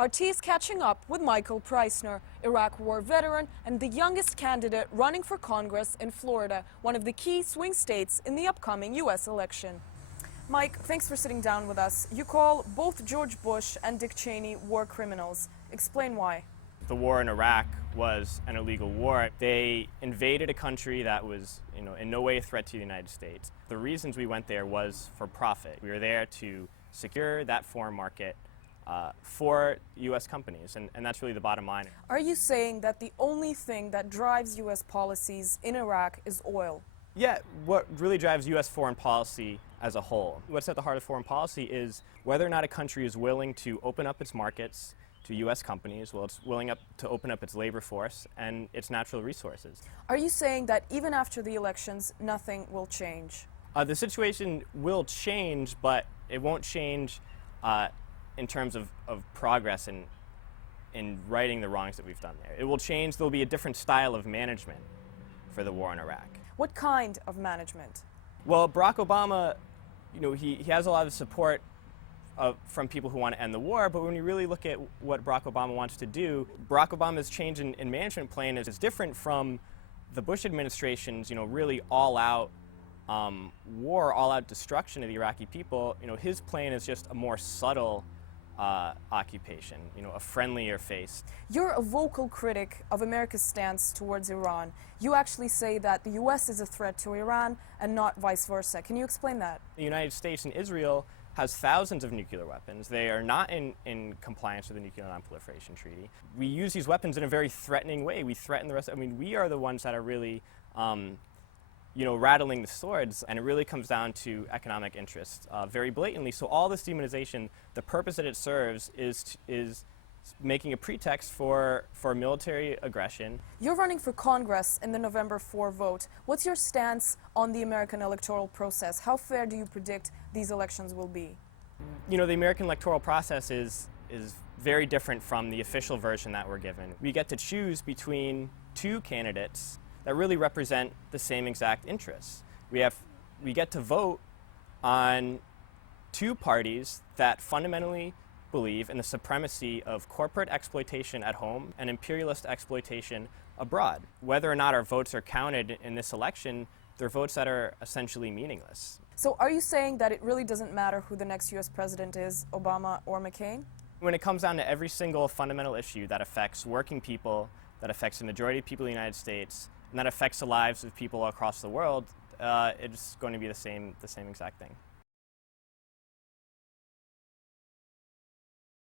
RT is catching up with Michael Preissner, Iraq War veteran and the youngest candidate running for Congress in Florida, one of the key swing states in the upcoming U.S. election. Mike, thanks for sitting down with us. You call both George Bush and Dick Cheney war criminals. Explain why. The war in Iraq was an illegal war. They invaded a country that was, in no way a threat to the United States. The reasons we went there was for profit. We were there to secure that foreign market for U.S. companies, and that's really the bottom line. Are you saying that the only thing that drives U.S. policies in Iraq is oil? Yeah, what really drives U.S. foreign policy as a whole. What's at the heart of foreign policy is whether or not a country is willing to open up its markets to U.S. companies, well, it's willing to open up its labor force and its natural resources. Are you saying that even after the elections, nothing will change? The situation will change, but it won't change in terms of progress in righting the wrongs that we've done there. It will change. There'll be a different style of management for the war in Iraq. What kind of management? Well, Barack Obama, he has a lot of support from people who want to end the war, but when you really look at what Barack Obama wants to do, Barack Obama's change in management plan is different from the Bush administration's, really all-out war, all-out destruction of the Iraqi people. His plan is just a more subtle occupation, a friendlier face. You're a vocal critic of America's stance towards Iran. You actually say that the U.S. is a threat to Iran and not vice versa. Can you explain that? The United States and Israel has thousands of nuclear weapons. They are not in compliance with the Nuclear Non-Proliferation Treaty. We use these weapons in a very threatening way. We threaten the rest. We are the ones that are really rattling the swords, and it really comes down to economic interests very blatantly. So all this demonization, the purpose that it serves is making a pretext for military aggression. You're running for Congress in the November 4 vote. What's your stance on the American electoral process? How fair do you predict these elections will be? The American electoral process is very different from the official version that we're given. We get to choose between two candidates that really represent the same exact interests. We get to vote on two parties that fundamentally believe in the supremacy of corporate exploitation at home and imperialist exploitation abroad. Whether or not our votes are counted in this election, they're votes that are essentially meaningless. So are you saying that it really doesn't matter who the next U.S. president is, Obama or McCain? When it comes down to every single fundamental issue that affects working people, that affects the majority of people in the United States, and that affects the lives of people across the world, it's going to be the same exact thing.